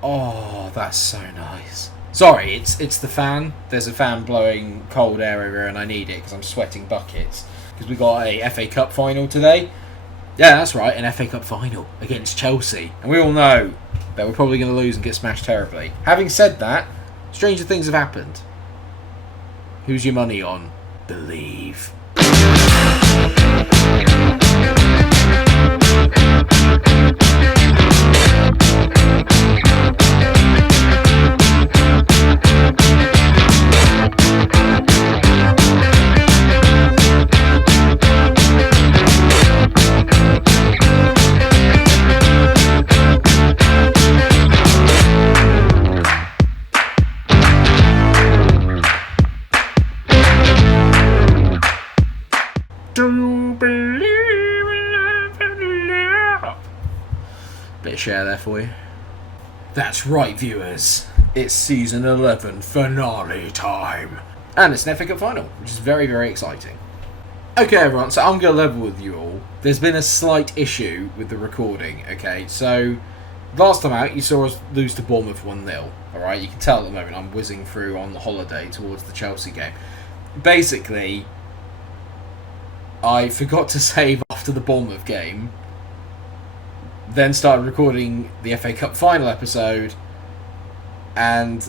Oh, that's so nice. Sorry, it's the fan. There's a fan blowing cold air over here and I need it because I'm sweating buckets. Because we got a FA Cup final today. Yeah, that's right, an FA Cup final against Chelsea. And we all know that we're probably going to lose and get smashed terribly. Having said that, stranger things have happened. Who's your money on? Believe. Bit of share there for you. That's right, viewers. It's season 11 finale time. And it's an FA Cup final, which is very, very exciting. Okay, everyone, so I'm going to level with you all. There's been a slight issue with the recording, okay? So, last time out, you saw us lose to Bournemouth 1-0, alright? You can tell at the moment I'm whizzing through on the holiday towards the Chelsea game. Basically, I forgot to save after the Bournemouth game, then started recording the FA Cup final episode, and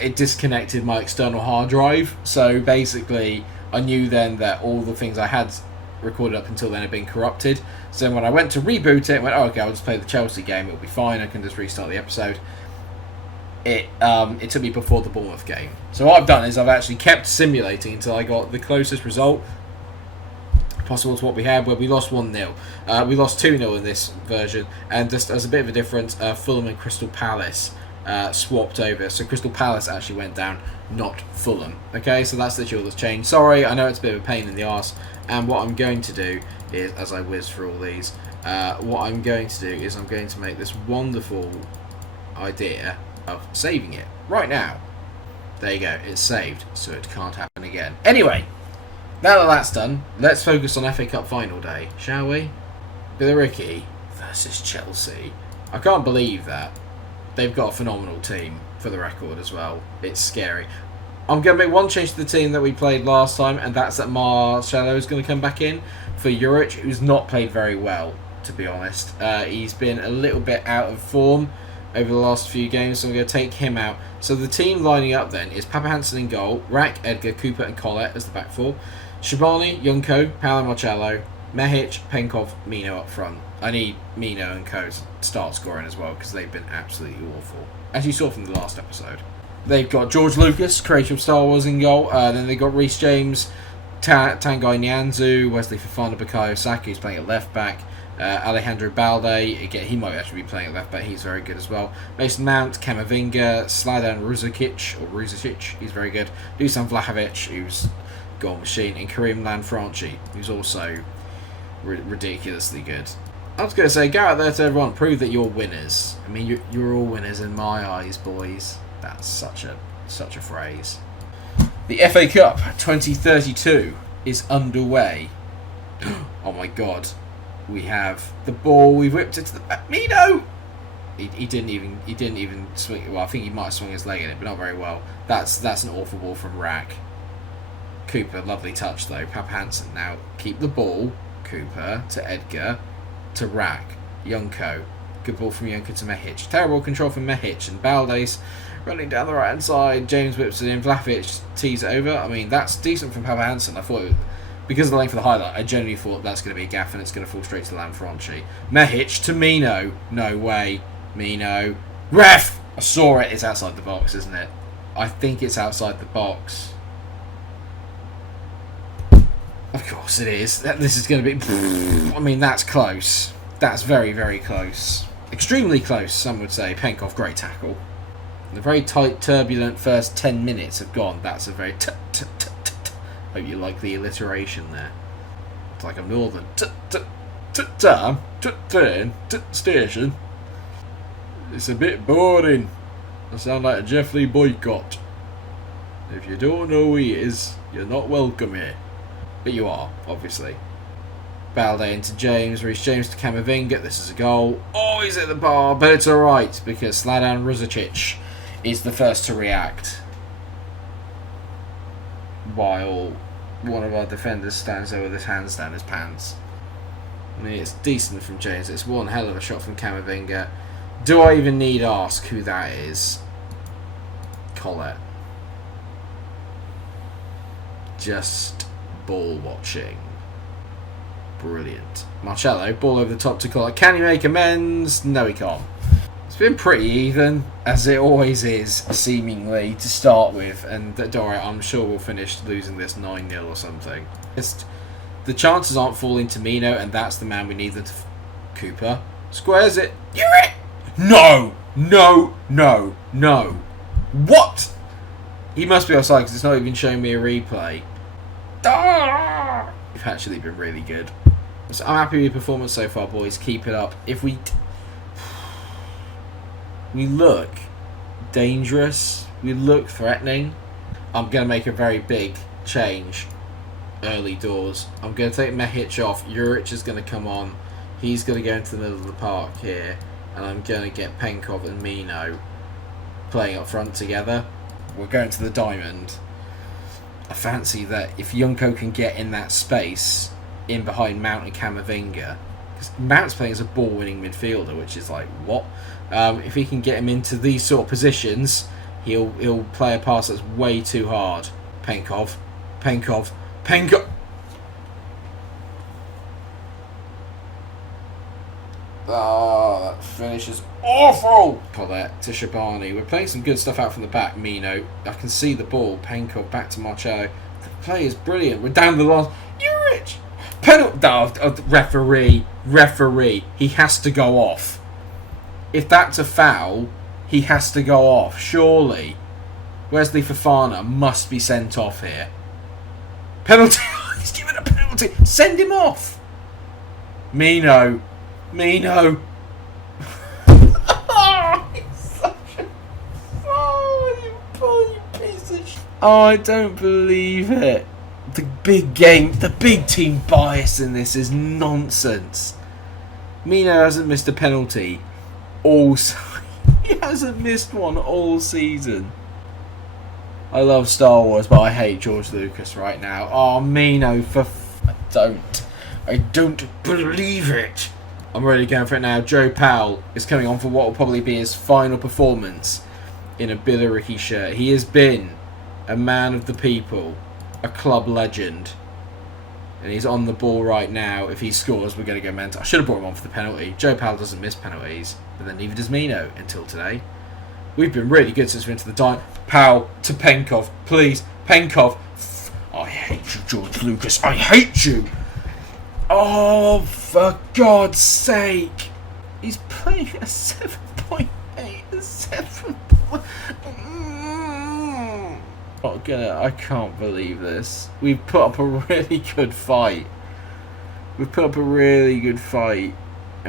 it disconnected my external hard drive. So basically, I knew then that all the things I had recorded up until then had been corrupted. So then when I went to reboot it, I went, oh, okay, I'll just play the Chelsea game, it'll be fine, I can just restart the episode. It took me before the Bournemouth game. So what I've done is I've actually kept simulating until I got the closest result possible to what we had, where we lost 1-0. We lost 2-0 in this version, and just as a bit of a difference, Fulham and Crystal Palace swapped over. So Crystal Palace actually went down, not Fulham. Okay, so that's literally all that's changed. Sorry, I know it's a bit of a pain in the arse, and what I'm going to do is, as I whiz through all these, what I'm going to do is I'm going to make this wonderful idea of saving it right now. There you go, it's saved, so it can't happen again. Anyway, now that that's done, let's focus on FA Cup final day, shall we? Billericay versus Chelsea. I can't believe that. They've got a phenomenal team, for the record, as well. It's scary. I'm going to make one change to the team that we played last time, and that's that Marcelo is going to come back in for Juric, who's not played very well, to be honest. He's been a little bit out of form over the last few games, so I'm going to take him out. So the team lining up then is Papa Hansen in goal, Rack, Edgar, Cooper and Collette as the back four, Shabani, Junko, Paolo Marcello, Mehic, Penkov, Mino up front. I need Mino and Co to start scoring as well because they've been absolutely awful, as you saw from the last episode. They've got George Lucas, creator of Star Wars, in goal. Then they've got Reece James, Tanguy Nyanzu, Wesley Fofana, Bukayo Saka, who's playing at left back, Alejandro Balde, again, he might actually be playing at left back, he's very good as well. Mason Mount, Camavinga, Sladan Ruzic, he's very good. Dusan Vlahovic, who's goal machine, and Karim Lanfranchi, who's also ridiculously good. I was going to say, go out there to everyone, prove that you're winners. I mean, you're all winners in my eyes, boys. That's such a phrase. The FA Cup 2032 is underway. Oh my god. We have the ball, we whipped it to the back. Mino! He didn't even swing. Well, I think he might have swung his leg in it, but not very well. That's an awful ball from Rack. Cooper, lovely touch though. Pap Hansen now keep the ball. Cooper to Edgar to Rack. Junko. Good ball from Junko to Mehic. Terrible control from Mehic, and Balde's running down the right hand side. James whips it in. Vlahovic tees it over. I mean, that's decent from Papa Hansen. I thought, because of the length of the highlight, I genuinely thought that's going to be a gaff and it's going to fall straight to Lanfranchi. Mehic to Mino. No way. Mino. Ref! I saw it. It's outside the box, isn't it? I think it's outside the box. Of course it is. This is going to be... I mean, that's close. That's very, very close. Extremely close, some would say. Penkov, great tackle. The very tight, turbulent first 10 minutes have gone. That's a very... Hope you like the alliteration there. It's like a northern... train, station. It's a bit boring. I sound like a Jeff Lee boycott. If you don't know who he is, you're not welcome here. But you are, obviously. Balde into James. Reece James to Camavinga. This is a goal. Oh, he's at the bar, but it's alright because Sladan Ruzičić is the first to react. While one of our defenders stands there with his hands down his pants. I mean, it's decent from James. It's one hell of a shot from Camavinga. Do I even need ask who that is? Collette. Just ball watching. Brilliant. Marcello, ball over the top to Collette. Can he make amends? No, he can't. It's been pretty even, as it always is, seemingly, to start with. And don't worry, I'm sure we'll finish losing this 9-0 or something. The chances aren't falling to Mino, and that's the man we need them to... Cooper. Squares it. You're it! No! No! No! No! What? He must be offside because it's not even showing me a replay. We've actually been really good. So I'm happy with your performance so far, boys. Keep it up. If we look dangerous, we look threatening, I'm going to make a very big change early doors. I'm going to take Mehic off. Juric is going to come on. He's going to go into the middle of the park here. And I'm going to get Penkov and Mino playing up front together. We're going to the diamond. I fancy that if Junko can get in that space in behind Mount and Camavinga, because Mount's playing as a ball-winning midfielder, which is like, what? If he can get him into these sort of positions, he'll play a pass that's way too hard. Penkov. Oh, that finish is awful! Collette to Shabani. We're playing some good stuff out from the back. Mino. I can see the ball. Penkov back to Marcello. The play is brilliant. We're down the last. You're rich! Penalty. Referee. He has to go off. If that's a foul, he has to go off. Surely. Wesley Fofana must be sent off here. Penalty. He's given a penalty. Send him off. Mino. Oh, he's such a... Oh, you piece of shit. Oh, I don't believe it. The big team bias in this is nonsense. Mino hasn't missed a penalty all season. He hasn't missed one all season. I love Star Wars, but I hate George Lucas right now. Oh, Mino, I don't believe it. I'm really going for it now. Joe Powell is coming on for what will probably be his final performance in a Billericay shirt. He has been a man of the people, a club legend, and he's on the ball right now. If he scores, we're going to go mental. I should have brought him on for the penalty. Joe Powell doesn't miss penalties, but then neither does Mino until today. We've been really good since we went to the diamond. Powell to Penkov, please. Penkov. I hate you, George Lucas. I hate you. Oh, for God's sake. He's playing a 7.8. A 7. I can't believe this. We've put up a really good fight. And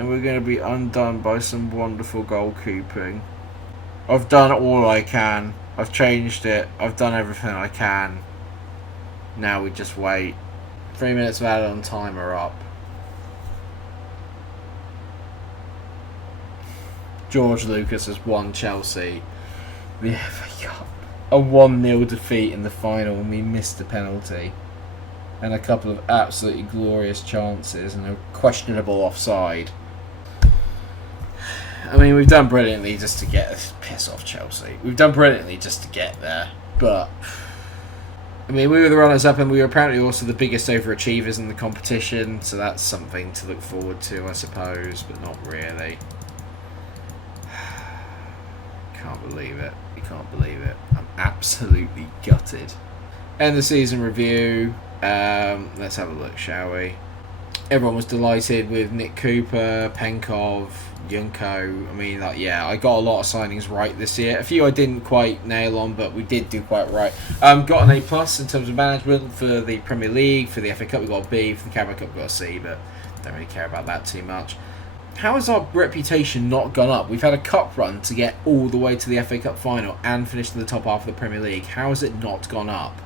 we're going to be undone by some wonderful goalkeeping. I've done all I can. I've changed it. I've done everything I can. Now we just wait. 3 minutes of added on time are up. George Lucas has won Chelsea the FA Cup. A 1-0 defeat in the final when we missed the penalty. And a couple of absolutely glorious chances and a questionable offside. I mean, we've done brilliantly just to get this piss off Chelsea. We've done brilliantly just to get there. But I mean, we were the runners-up and we were apparently also the biggest overachievers in the competition, so that's something to look forward to, I suppose, but not really. Can't believe it. You can't believe it. I'm absolutely gutted. End the season review. Let's have a look, shall we? Everyone was delighted with Nick Cooper, Penkov, Junko. I mean, like, yeah, I got a lot of signings right this year. A few I didn't quite nail on, but we did do quite right. Got an A+ in terms of management for the Premier League. For the FA Cup, we got a B. For the Carabao Cup, we got a C, but don't really care about that too much. How has our reputation not gone up? We've had a cup run to get all the way to the FA Cup final and finish in the top half of the Premier League. How has it not gone up?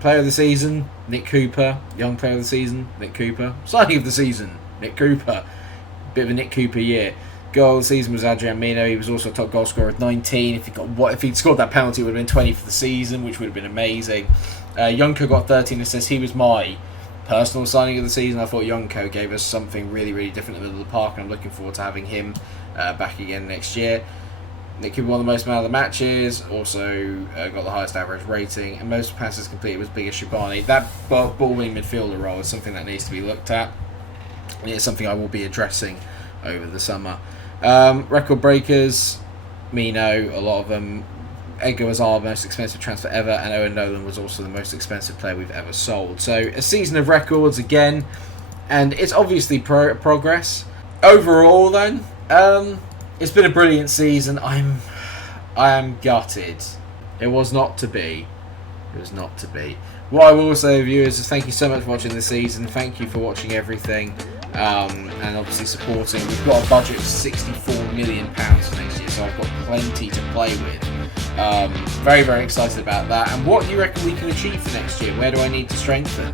Player of the season, Nick Cooper. Young player of the season, Nick Cooper. Signing of the season, Nick Cooper. Bit of a Nick Cooper year. Goal of the season was Adrian Mino. He was also a top goal scorer with 19. If he'd scored that penalty, it would have been 20 for the season, which would have been amazing. Yonko got 13 assists. He was my personal signing of the season. I thought Yonko gave us something really, really different in the middle of the park, and I'm looking forward to having him back again next year. Nick Cooper won the most man of the matches, also got the highest average rating, and most passes completed was Bigger Shabani. That ball-winning midfielder role is something that needs to be looked at, and it's something I will be addressing over the summer. Record breakers, Mino, a lot of them. Edgar was our most expensive transfer ever, and Owen Nolan was also the most expensive player we've ever sold. So a season of records again, and it's obviously progress. Overall then, it's been a brilliant season. I am gutted. It was not to be. It was not to be. What I will say, viewers, is thank you so much for watching this season. Thank you for watching everything, and obviously supporting. We've got a budget of £64 million for next year, so I've got plenty to play with. Very, very excited about that. And what do you reckon we can achieve for next year? Where do I need to strengthen?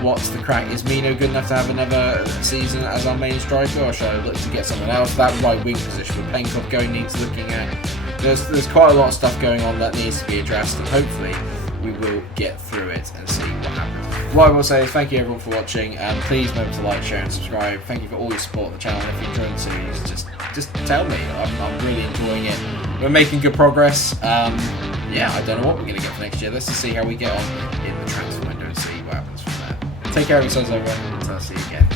What's the crack? Is Mino good enough to have another season as our main striker, or should I look to get someone else? That right wing position with Penkov going needs looking at. There's quite a lot of stuff going on that needs to be addressed, and hopefully we will get through it and see what happens. What I will say is thank you everyone for watching, and please remember to like, share and subscribe. Thank you for all your support on the channel. If you enjoyed the series, just tell me. I'm really enjoying it. We're making good progress. I don't know what we're going to get for next year. Let's just see how we get on in the transfer window and see what happens from there. Take care of yourselves, everyone, and I'll see you again.